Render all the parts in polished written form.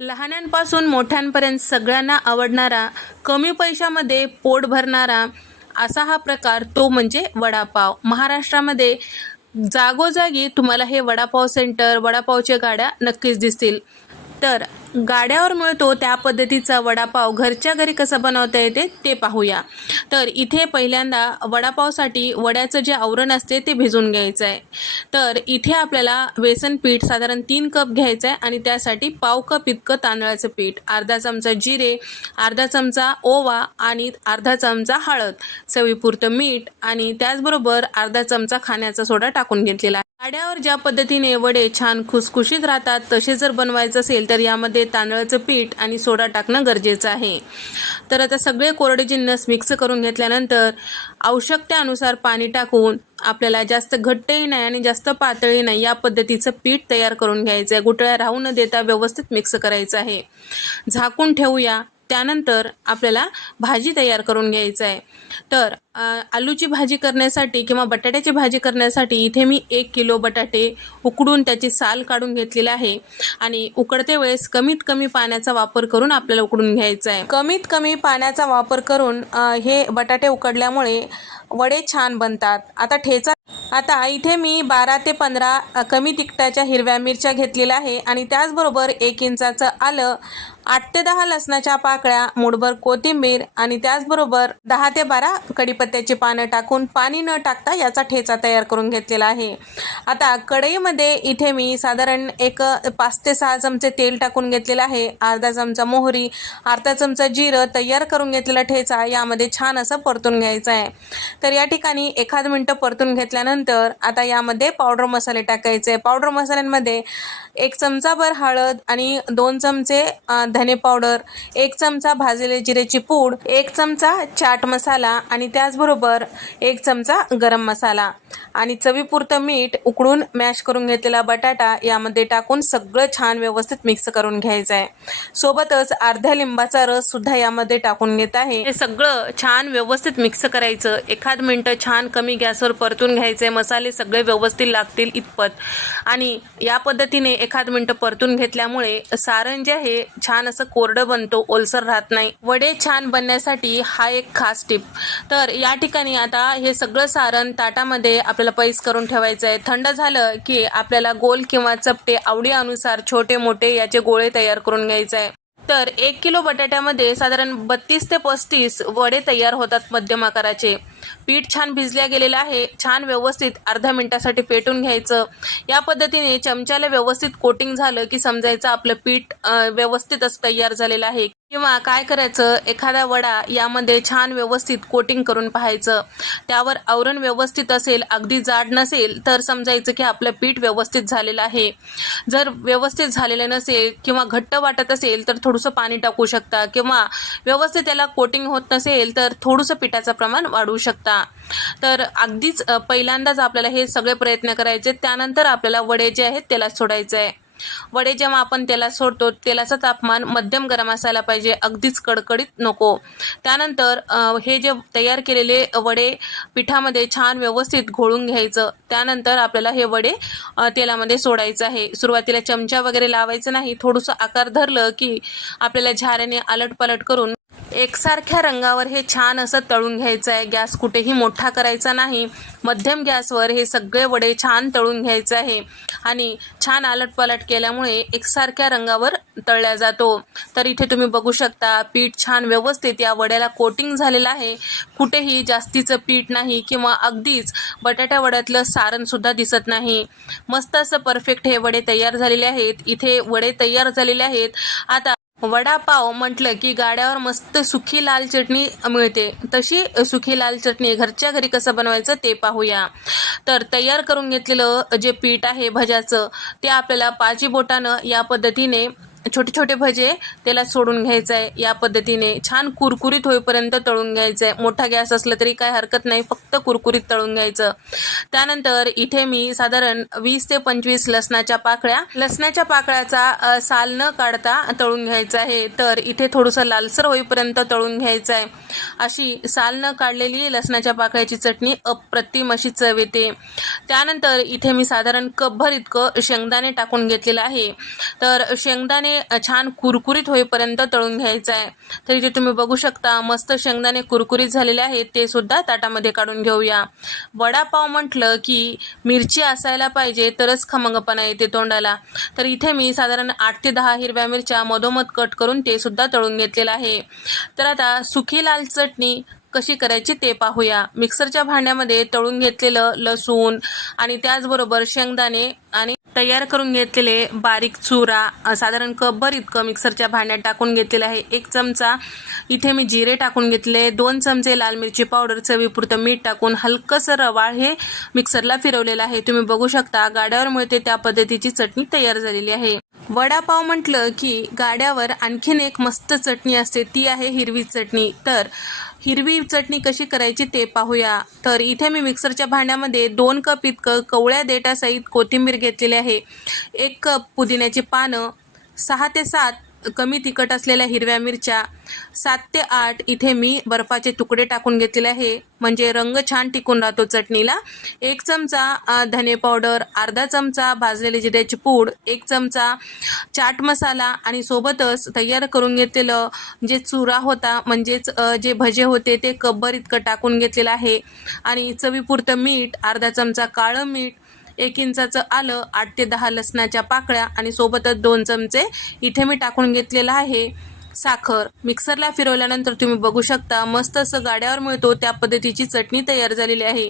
लहानांपासून मोठ्यांपर्यंत सगळ्यांना आवडणारा, कमी पैशामध्ये पोट भरणारा असा हा प्रकार तो म्हणजे वडापाव. महाराष्ट्रामध्ये जागोजागी तुम्हाला हे वडापाव सेंटर, वडापावच्या गाड्या नक्कीच दिसतील. तर गाड्यावर मिळतो त्या पद्धतीचा वडापाव घरच्या घरी कसा बनवता येते ते पाहूया. तर इथे पहिल्यांदा वडापावसाठी वड्याचं जे आवरण असते ते भिजवून घ्यायचं आहे. तर इथे आपल्याला बेसन पीठ साधारण 3 कप घ्यायचं आहे आणि त्यासाठी पाव कप इतकं तांदळाचं पीठ, अर्धा चमचा जिरे, अर्धा चमचा ओवा आणि अर्धा चमचा हळद, चवीपुरतं मीठ आणि त्याचबरोबर अर्धा चमचा खाण्याचा सोडा टाकून घेतलेला आहे. गाड्यावर ज्या पद्धतीने वडे छान खुसखुशीत राहतात तसे जर बनवायचं असेल तर यामध्ये तांदळाचं पीठ आणि सोडा टाकणं गरजेचं आहे. तर आता सगळे कोरडे जिन्नस मिक्स करून घेतल्यानंतर आवश्यकतेनुसार पाणी टाकून आपल्याला जास्त घट्टही नाही आणि जास्त पातळही नाही या पद्धतीचं पीठ तयार करून घ्यायचं आहे. गुठळ्या राहू न देता व्यवस्थित मिक्स करायचं आहे. झाकून ठेवूया. त्यानंतर आपल्याला भाजी तयार करून घ्यायचं आहे. तर आलूची भाजी करण्यासाठी किंवा बटाट्याची भाजी करण्यासाठी इथे मी 1 किलो बटाटे उकडून त्याची साल काढून घेतलेली आहे आणि उकडते वेळेस कमीत कमी पाण्याचा वापर करून आपल्याला उकडून घ्यायचं आहे. कमीत कमी पाण्याचा वापर करून हे बटाटे उकडल्यामुळे वडे छान बनतात. आता इथे मी 12 ते 15 कमी तिखटाच्या हिरव्या मिरच्या घेतलेल्या आहे आणि त्याचबरोबर 1 इंचाचं आलं, 8 ते 10 लसणाच्या पाकळ्या, मूठभर कोथिंबीर आणि त्याचबरोबर 10 ते 12 कढीपत्त्याची पानं टाकून पाणी न टाकता याचा ठेचा तयार करून घेतलेला आहे. आता कढईमध्ये इथे मी साधारण 5 ते 6 चमचे तेल टाकून घेतलेलं आहे. अर्धा चमचा मोहरी, अर्धा चमचा जिरं, तयार करून घेतलेला ठेचा यामध्ये छान असं परतून घ्यायचं आहे. तर या ठिकाणी 1 मिनिट परतून घेतल्यानंतर आता यामध्ये पावडर मसाले टाकायचे. पावडर मसाल्यांमध्ये 1 चमचाभर हळद आणि 2 चमचे धने पावडर, 1 चमचा भाजलेले जिरेची पूड, 1 चमचा चाट मसाला आणि त्याचबरोबर 1 चमचा गरम मसाला आणि चवीपुरतं मीठ, उकडून मॅश करून घेतलेला बटाटा यामध्ये टाकून सगळं छान व्यवस्थित मिक्स करून घ्यायचं आहे. सोबतच अर्ध्या लिंबाचा रस सुद्धा यामध्ये टाकून घेत आहे. हे सगळं छान व्यवस्थित मिक्स करायचं. 1 मिनिट छान कमी गॅसवर परतून घ्यायचे. मसाले सगळे व्यवस्थित लागतील इतपत आणि या पद्धतीने 1 मिनिट परतून घेतल्यामुळे सारण जे आहे छान असं कोरडं बनतो, ओलसर राहत नाही. वडे छान बनण्यासाठी हा एक खास टिप. तर या ठिकाणी आता हे सगळं सारण ताटामध्ये आपल्याला पैस करून ठेवायचं आहे. थंड झालं की आपल्याला गोल किंवा चपटे आवडीनुसार छोटे मोठे याचे गोळे तयार करून घ्यायचे आहे. तर 1 किलो बटाट्यामध्ये साधारण 32 ते 35 वडे तयार होतात मध्यम आकाराचे. पीठ छान भिजल्या गेलेलं आहे. छान व्यवस्थित अर्ध्या मिनिटासाठी फेटून घ्यायचं. या पद्धतीने चमच्याला व्यवस्थित कोटिंग झालं की समजायचं आपलं पीठ व्यवस्थित असं तयार झालेलं आहे. किंवा काय करायचं, एखादा वडा यामध्ये छान व्यवस्थित कोटिंग करून पाहायचं. त्यावर आवरण व्यवस्थित असेल, अगदी जाड नसेल तर समजायचं की आपलं पीठ व्यवस्थित झालेलं आहे. जर व्यवस्थित झालेलं नसेल किंवा घट्ट वाटत असेल तर थोडंसं पाणी टाकू शकता किंवा व्यवस्थित त्याला कोटिंग होत नसेल तर थोडंसं पिठाचं प्रमाण वाढवू शकता. तर अगदीच पहिल्यांदाच आपल्याला हे सगळे प्रयत्न करायचे. त्यानंतर आपल्याला वडे जे आहेत तेलात सोडायचं आहे. वडे जेव्हा आपण तेलात सोडतो तेलाचं तापमान मध्यम गरम असायला पाहिजे, अगदीच कडकडीत नको. त्यानंतर हे जे तयार केलेले वडे पिठामध्ये छान व्यवस्थित घोळून घ्यायचं. त्यानंतर आपल्याला हे वडे तेलामध्ये सोडायचं आहे. सुरुवातीला चमचा वगैरे लावायचं नाही. थोडंसं आकार धरलं की आपल्याला झाऱ्याने आलटपालट करून एकसारख्या रंगावर हे छान असं तळून घ्यायचं आहे. गॅस कुठेही मोठा करायचा नाही. मध्यम गॅसवर हे सगळे वडे छान तळून घ्यायचे आहे आणि छान आलटपालट केल्यामुळे एकसारख्या रंगावर तळल्या जातो. तर इथे तुम्ही बघू शकता पीठ छान व्यवस्थित या वड्याला कोटिंग झालेलं आहे. कुठेही जास्तीचं पीठ नाही किंवा अगदीच बटाट्या वड्यातलं सारण सुद्धा दिसत नाही. मस्त असं परफेक्ट हे वडे तयार झालेले आहेत. इथे वडे तयार झालेले आहेत. आता वडापाव म्हटलं की गाड्यावर मस्त सुखी लाल चटणी मिळते. तशी सुखी लाल चटणी घरच्या घरी कसं बनवायचं ते पाहूया. तर तयार करून घेतलेलं जे पीठ आहे भज्याचं ते आपल्याला पाचीबोटानं या पद्धतीने छोटे छोटे भजे तेलात सोडून घ्यायचं आहे. या पद्धतीने छान कुरकुरीत होईपर्यंत तळून घ्यायचं आहे. मोठा गॅस असला तरी काय हरकत नाही, फक्त कुरकुरीत तळून घ्यायचं. त्यानंतर इथे मी साधारण 20 ते 25 लसणाच्या पाकळ्याचा साल न काढता तळून घ्यायचं आहे. तर इथे थोडंसं लालसर होईपर्यंत तळून घ्यायचं आहे. अशी साल न काढलेली लसणाच्या पाकळ्याची चटणी अप्रतिम अशी चव येते. त्यानंतर इथे मी साधारण कपभर इतकं शेंगदाणे टाकून घेतलेलं आहे. तर शेंगदाणे छान कुरकुरीत होईपर्यंत तळून घ्यायचं आहे. तर इथे तुम्ही बघू शकता मस्त शेंगदाणे कुरकुरीत झालेले आहेत, ते सुद्धा ताटामध्ये काढून घेऊया. वडापाव म्हटलं की मिरची असायला पाहिजे तरच खमंगपणा येते तोंडाला. तर इथे मी साधारण 8 ते 10 हिरव्या मिरच्या मधोमध कट करून ते सुद्धा तळून घेतलेलं आहे. तर आता सुकी लाल चटणी कशी करायची ते पाहूया. मिक्सरच्या भांड्यामध्ये तळून घेतलेलं लसूण आणि त्याचबरोबर शेंगदाणे आणि तयार करून घेतलेले बारीक चुरा साधारण कपभर इतकं मिक्सरच्या भांड्यात टाकून घेतलेलं आहे. 1 चमचा इथे मी जिरे टाकून घेतले, 2 चमचे लाल मिरची पावडर, चवीपुरतं मीठ टाकून हलकंसं रवाळ हे मिक्सरला फिरवलेलं आहे. तुम्ही बघू शकता गाड्यावर मिळते त्या पद्धतीची चटणी तयार झालेली आहे. वडापाव म्हटलं की गाड्यावर आणखीन एक मस्त चटणी असते, ती आहे हिरवी चटणी. तर हिरवी चटणी कशी करायची ते पाहूया. तर इथे मी मिक्सरच्या भांड्यामध्ये 2 कप इतकं कवळ्या देठासहित कोथिंबीर घेतलेली आहे, 1 कप पुदिन्याची पानं, 6 ते 7 कमी तिखट असलेल्या हिरव्या मिरच्या, 7 ते 8 इथे मी बर्फाचे तुकडे टाकून घेतलेले आहे, म्हणजे रंग छान टिकून राहतो चटणीला. 1 चमचा धने पावडर, अर्धा चमचा भाजलेली जिऱ्याची पूड, 1 चमचा चाट मसाला आणि सोबतच तयार करून घेतलेलं जे चुरा होता म्हणजेच जे भजे होते ते कपभर इतकं टाकून घेतलेलं आहे. आणि चवीपुरतं मीठ, अर्धा चमचा काळं मीठ, 1 इंचाचं आलं, 8 ते 10 लसणाच्या पाकळ्या आणि सोबतच 2 चमचे इथे मी टाकून घेतलेलं आहे साखर. मिक्सरला फिरवल्यानंतर तुम्ही बघू शकता मस्त असं गाड्यावर मिळतो त्या पद्धतीची चटणी तयार झालेली आहे.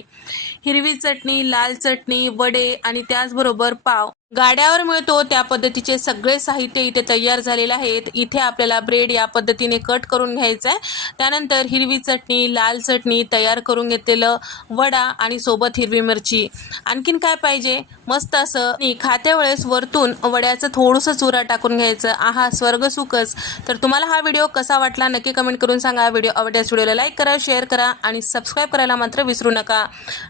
हिरवी चटणी, लाल चटणी, वडे आणि त्याचबरोबर पाव गाड्यावर मिळतो त्या पद्धतीचे सगळे साहित्य इथे तयार झालेले आहेत. इथे आपल्याला ब्रेड या पद्धतीने कट करून घ्यायचा आहे. त्यानंतर हिरवी चटणी, लाल चटणी, तयार करून घेतलेलं वडा आणि सोबत हिरवी मिरची. आणखीन काय पाहिजे, मस्त असं खात्या वेळेस वरतून वड्याचं थोडंसं चुरा टाकून घ्यायचं. आहा, स्वर्ग सुखच. तर तुम्हाला हा व्हिडिओ कसा वाटला नक्की कमेंट करून सांगा. व्हिडिओ आवडल्यास व्हिडिओला लाईक करा, शेअर करा आणि सबस्क्राईब करायला मात्र विसरू नका.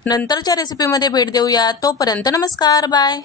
नंतरच्या रेसिपीमध्ये भेट देऊया. तोपर्यंत नमस्कार, बाय.